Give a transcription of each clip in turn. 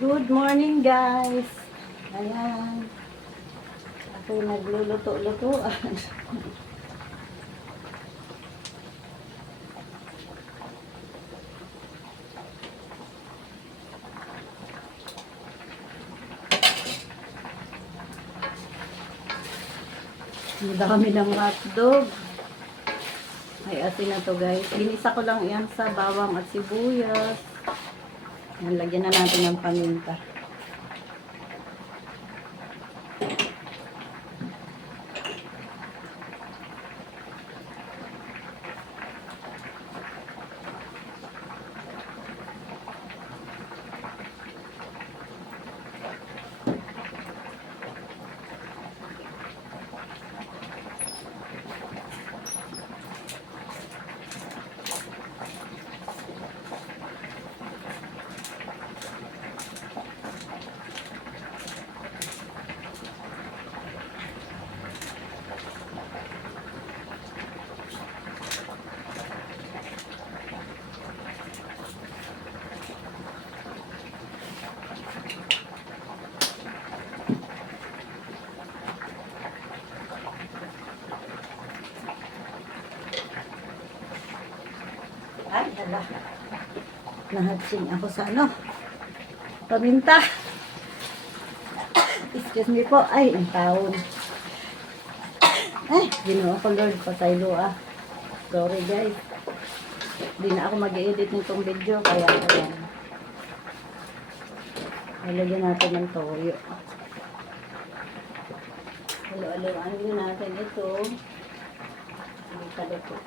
Good morning guys. Ayan. Ako'y nagluluto-lutoan. Ang dami ng hotdog. Ay asin na to guys. Ginisa ko lang yan sa bawang at sibuyas. Ayan, lagyan na natin ng paminta. Ay, hala. Nahatsing ako sa paminta. Excuse me po. Ay, ang taon. Ay, ginawa ko Lord, pataylo ah. Sorry guys. Hindi na ako mag-edit nitong video, kaya ayan. Nalagyan natin ng toyo. Halo-haloan din natin ito. Ang kaluto.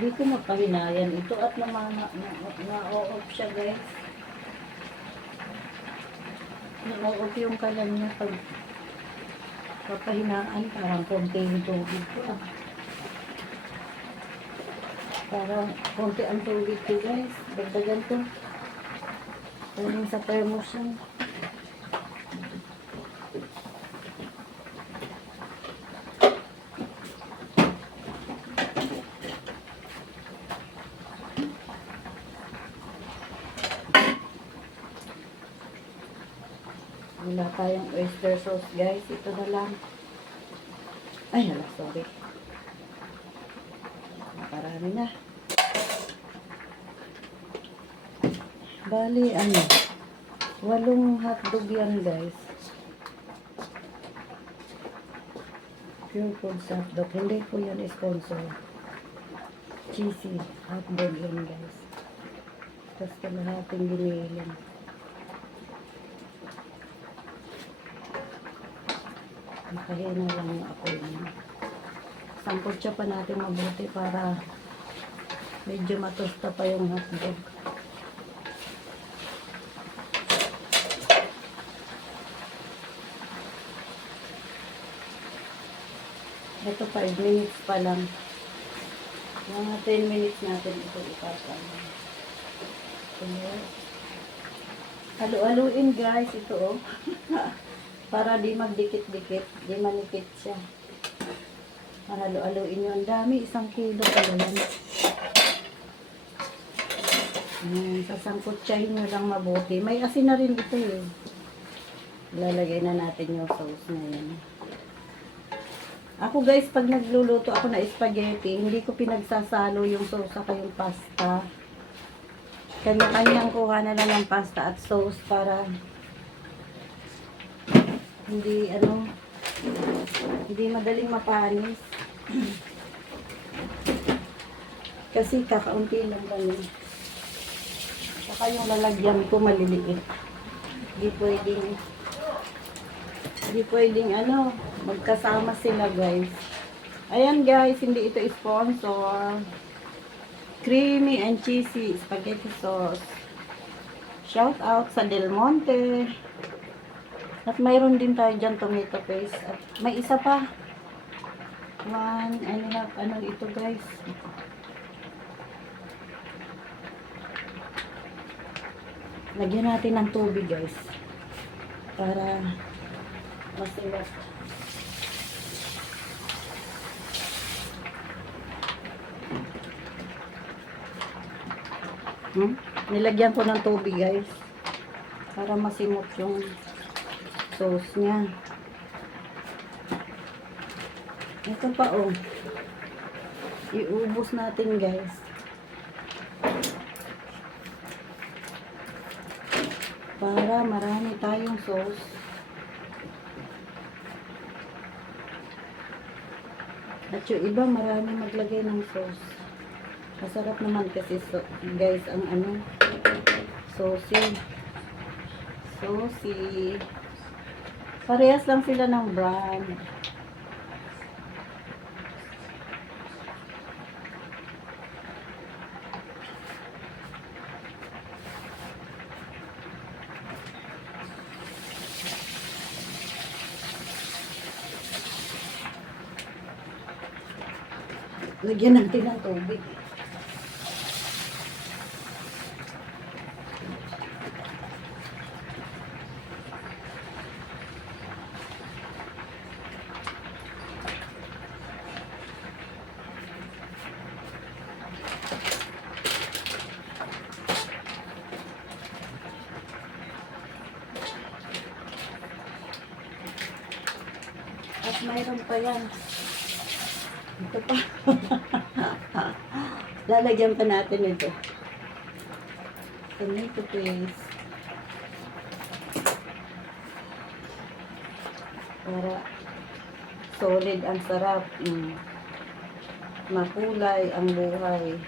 Hindi ko mapahinayan ito at na-off siya guys. Na-off yung kalan niya pag papahinaan, parang konti yung tubig ko. Parang konti ang tubig ko guys. Dagdagan to. Galing sa thermos yan. Wala tayong oyster sauce guys. Ito na lang. Ay hala, sorry. Parami na. Bali, 8 hotdog yan guys. Pure Foods hotdog. Hindi po yan sponsor. Cheesy hotdog yan guys. Tapos kalahating giniling. Makahina lang ako yun. Sangkotsa pa natin mabuti para medyo matosta pa yung hotdog. Ito 5 minutes pa lang. Mga 10 minutes natin ito ipapal. Halu-haluin guys ito oh. Para di magdikit-dikit, di manikit siya. Halu-haluin nyo. Ang dami, 1 kilo pala yan. Sasangkutsahin nyo lang mabuti. May asin na rin ito eh. Lalagay na natin yung sauce na yan. Ako guys, pag nagluluto ako na spaghetti, hindi ko pinagsasalo yung sauce sa yung pasta. Kanya-kanyang kuha na lang ng pasta at sauce para hindi madaling mapanis. Kasi kakaunti lang kami. Saka yung lalagyan ko maliliit. Hindi pwedeng magkasama sila guys. Ayan guys, hindi ito sponsor. Creamy and cheesy spaghetti sauce. Shout out sa Del Monte. At mayroon din tayo dyan tomato paste. At may isa pa. 1 and a half. Ito guys. Lagyan natin ng tubig guys. Para masilat. Hmm? Nilagyan ko ng tubig guys. Para masimot yung sauce niya. Ito pa oh. Iubos natin guys. Para marami tayong sauce. At yung iba marami maglagay ng sauce. Masarap naman kasi guys ang ano, saucy. Saucy. Parehas lang sila ng brand. Lagyan natin ng tubig. At mayroon pa yan. Ito pa. Lalagyan pa natin ito. Tomato paste. Para solid ang sarap. Makulay ang buhay.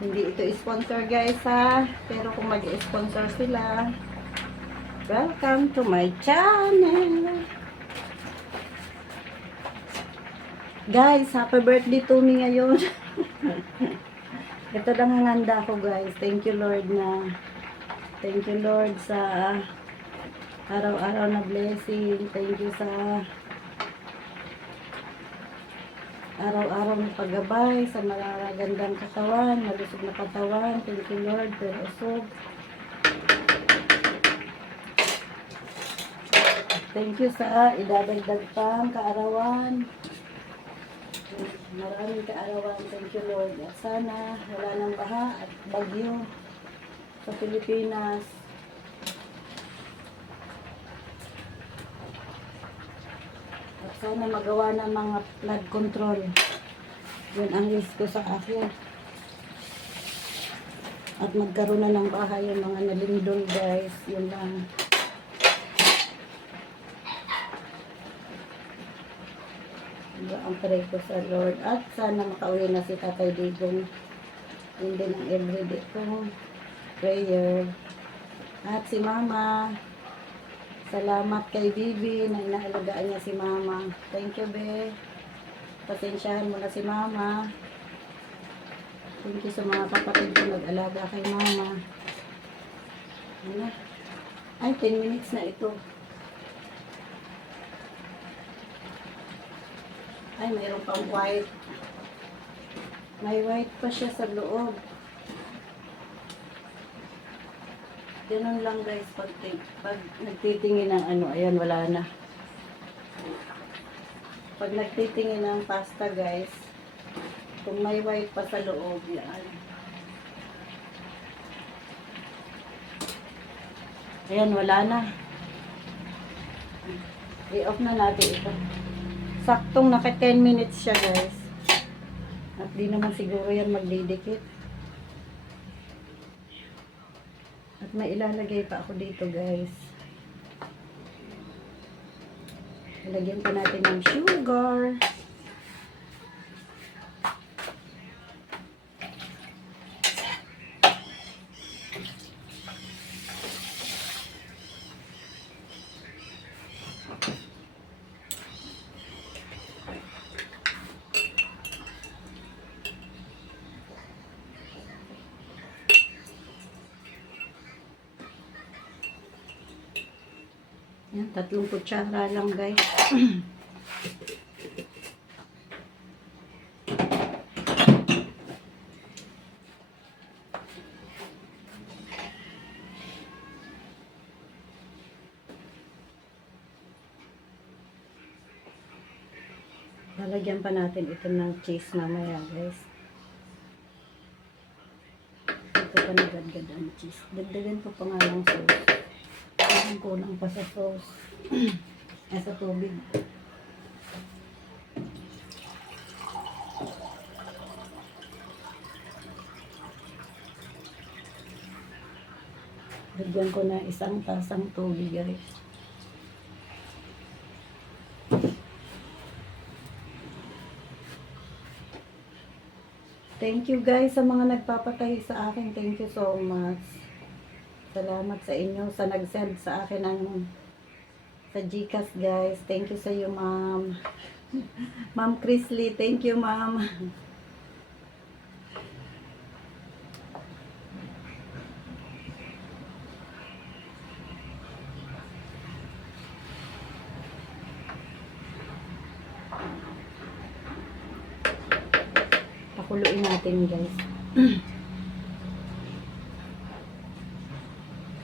Hindi ito sponsor guys ha. Pero kung mag-sponsor sila, welcome to my channel. Guys, happy birthday to me ngayon. Ito lang ang handa ko guys. Thank you Lord na. Thank you Lord sa araw-araw na blessing. Thank you sa araw-araw na paggabay, sa magagandang katawan, malusog na katawan. Thank you Lord for usog. Thank you sa idadagdag pang kaarawan. Maraming kaarawan. Thank you Lord. At sana wala nang baha at bagyo sa Pilipinas. At sana magawa ng mga flood control. Yun ang wish ko sa akin. At magkaroon na ng bahay yung mga nalindol guys. Yun lang. Ang pray ko sa Lord. At sana makauwi na si Tatay Digong. Yun din ang everyday ko prayer. At si Mama. Salamat kay Bibi na inaalagaan niya si Mama. Thank you, Be. Pasensyahan mo na si Mama. Thank you sa mga kapatid ko nag-alaga kay Mama. Ano? Ay, 10 minutes na ito. Ay, mayroon pang white. May white pa siya sa loob. Ganun lang guys, pag nagtitingin ng ano, ayan, wala na. Pag nagtitingin ng pasta guys, kung may white pa sa loob, yan. Ayan, wala na. I-off na natin ito. Saktong naka 10 minutes siya guys. At di naman siguro yan magdidikit. At may ilalagay pa ako dito guys. Lagyan pa natin ng sugar. Yan, 3 kutsara lang guys. Lalagyan pa natin ito ng cheese mamaya guys. pa nagadgad ang cheese. Dagdagan ko pa nga ng sauce. Kulang pa sa sauce. Sa tubig. Lagyan ko na isang tasang tubig, guys. Thank you guys sa mga nagpapatay sa akin. Thank you so much. Salamat sa inyo sa nag-send sa akin ng sa GCash, guys. Thank you sa iyo, ma'am. Ma'am Chrisley, thank you, ma'am. Pakuluin natin, guys.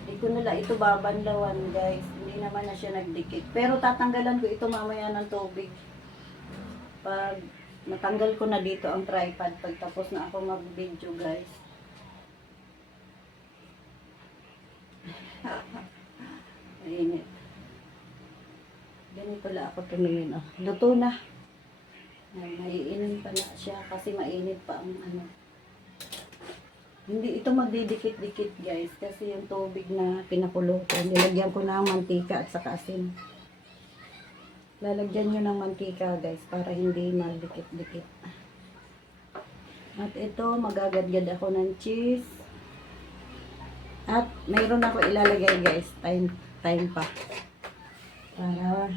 Hindi ko nila ito babanlawan, guys. Hindi naman na siya nagdikit. Pero tatanggalan ko ito mamaya ng tubig. Pag natanggal ko na dito ang tripod, pag tapos na ako mag-video, guys. Mainit. Ganito lang ako tumingin. Oh. Luto na. Maiinin pa na siya kasi mainit pa ang ano. Hindi ito magdidikit-dikit, guys, kasi yung tubig na pinakulo ko, nilagyan ko ng mantika at saka asin. Lalagyan nyo ng mantika, guys, para hindi magdikit-dikit. At ito, magagadgad ako ng cheese. At mayroon ako ilalagay, guys, time pa. Para,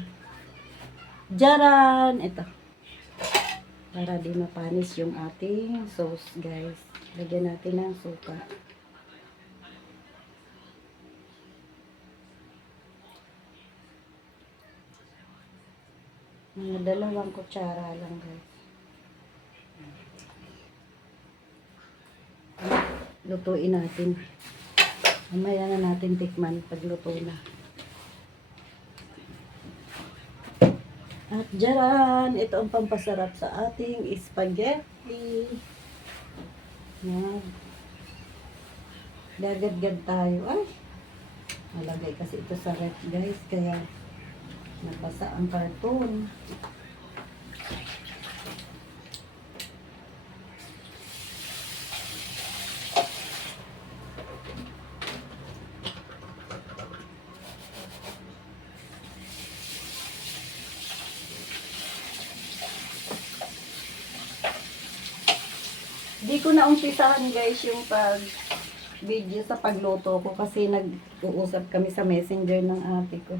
jaran! Ito. Para di mapanis yung ating sauce, guys. Lagyan natin ng suka. Mga 2 kutsara lang, guys. Lutuin natin. Mamaya na natin tikman pag luto na. At dyan, ito ang pampasarap sa ating spaghetti. Yan. Gagadgad tayo. Ay, malagay kasi ito sa ref, guys, kaya nabasa ang karton. Di ko na umpisahan, guys, yung video sa pagluto ko kasi nag-uusap kami sa messenger ng ate ko.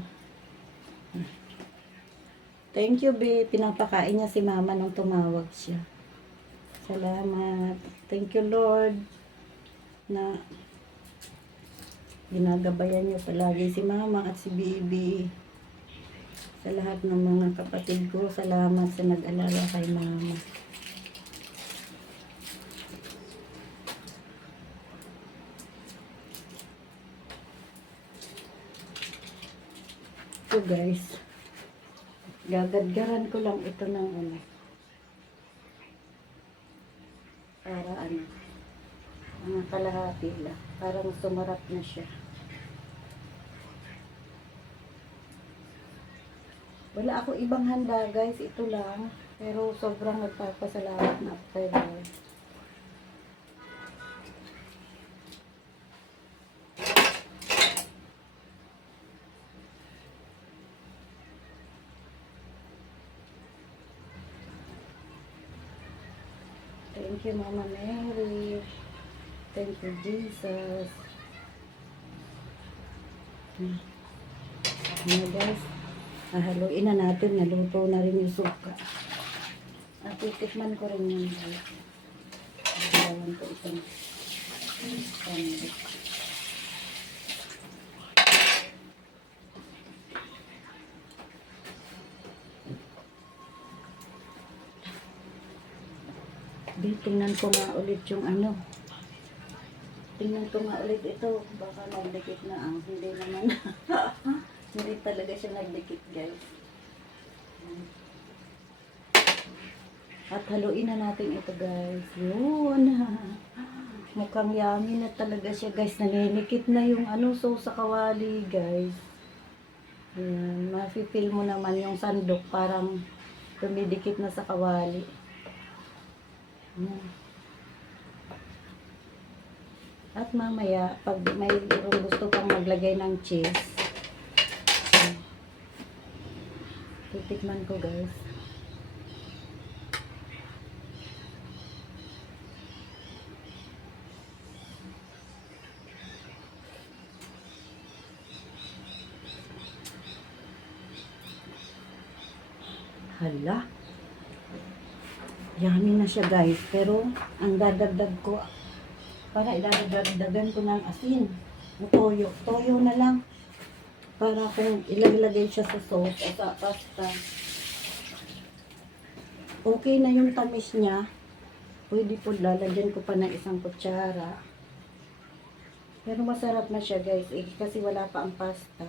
Thank you, babe. Pinapakain niya si mama nung tumawag siya. Salamat. Thank you, Lord, na ginagabayan niyo palagi si mama at si baby. Sa lahat ng mga kapatid ko, salamat sa nag-alala kay mama. Ito, guys, gagadgaran ko lang ito ng ano, para ano, mga kalahati lang, parang sumarap na siya. Wala ako ibang handa, guys, ito lang, pero sobrang nagpapasalamat na ako kay Lord. Thank you, Mama Mary. Thank you, Jesus. Guys, haluin na natin. Naluto na rin yung suka. At titikman ko rin yung guys. Gawan ko itong sandwich. Tingnan ko nga ulit yung ano. Tingnan ko nga ulit ito. Baka nagdikit na ang hindi naman. Hindi talaga siya nagdikit, guys. At haluin na natin ito, guys. Yun. Mukhang yummy na talaga siya guys. Naninikit na yung sauce sa kawali guys. Ayan, mafe-feel mo naman yung sandok parang dumidikit na sa kawali. Ayan. At mamaya, pag may gusto pang maglagay ng cheese, titikman ko guys. Hala. Yummy na siya guys. Pero, ang dadagdag ko, para idadagdagan ko ng asin. O toyo. Toyo na lang. Para kung ilagay siya sa sauce o sa pasta. Okay na yung tamis niya. Pwede po lalagyan ko pa ng isang kutsara. Pero masarap na siya guys. Kasi wala pa ang pasta.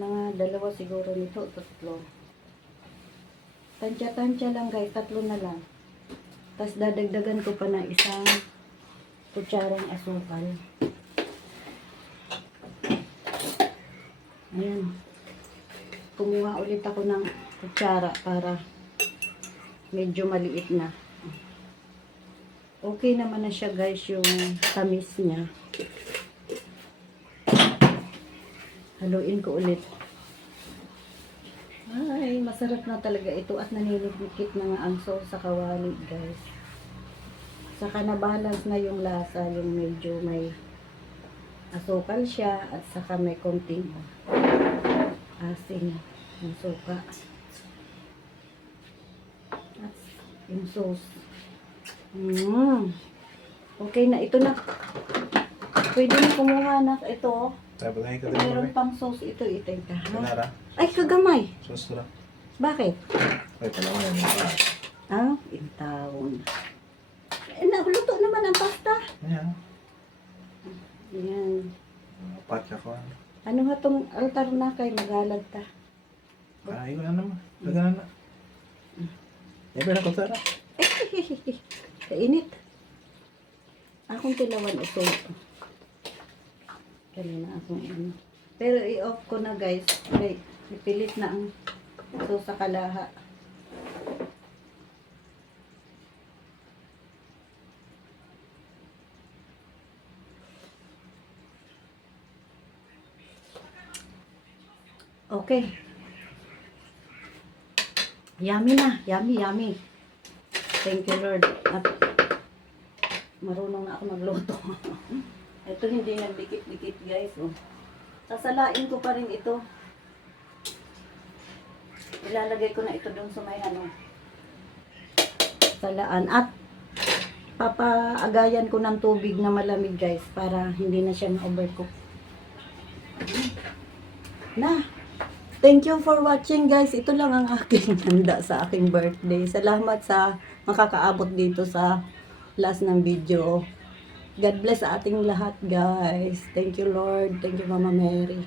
Mga dalawa siguro nito. Tatlo. Tansya-tansya lang guys, 3 na lang. Tapos dadagdagan ko pa ng isang kutsarang asukal. Ayan. Kumuha ulit ako ng kutsara para medyo maliit na. Okay naman na siya guys yung tamis niya. Haluin ko ulit. Ay, masarap na talaga ito at naninikit na nga ang sauce sa kawali, guys. Saka na-balance na yung lasa, yung medyo may asukal siya at saka may konting asin yung suka. At yung sauce. Okay na, ito na. Pwede na kumuha na ito. Meron pang sauce ito, ka. Kanara? Ay, kagamay. Sauce na. Bakit? Ay, palawan mo pa. Ah, intawon. Nagluto naman ang pasta. Ayan. Yan. Patya ko. Ano nga tong altar na kay magalag ta? Ay, wala naman. Laganan na. Ebe na ko tara. Kainit. Akong tilawan ito. Kanina akong ano. Pero i-off ko na guys. Okay, ipilit na ang ito sa kalaha. Okay. Yummy na. Yummy, yummy. Thank you, Lord. At marunong na ako magluto. Ito hindi nagdikit-dikit, guys. Oh. Sasalain ko pa rin ito. Ilalagay ko na ito doon sa may salaan. At papaagayan ko ng tubig na malamig, guys. Para hindi na siya ma-overcook. Na. Thank you for watching guys. Ito lang ang aking handa sa aking birthday. Salamat sa makakaabot dito sa last ng video. God bless sa ating lahat guys. Thank you Lord. Thank you Mama Mary.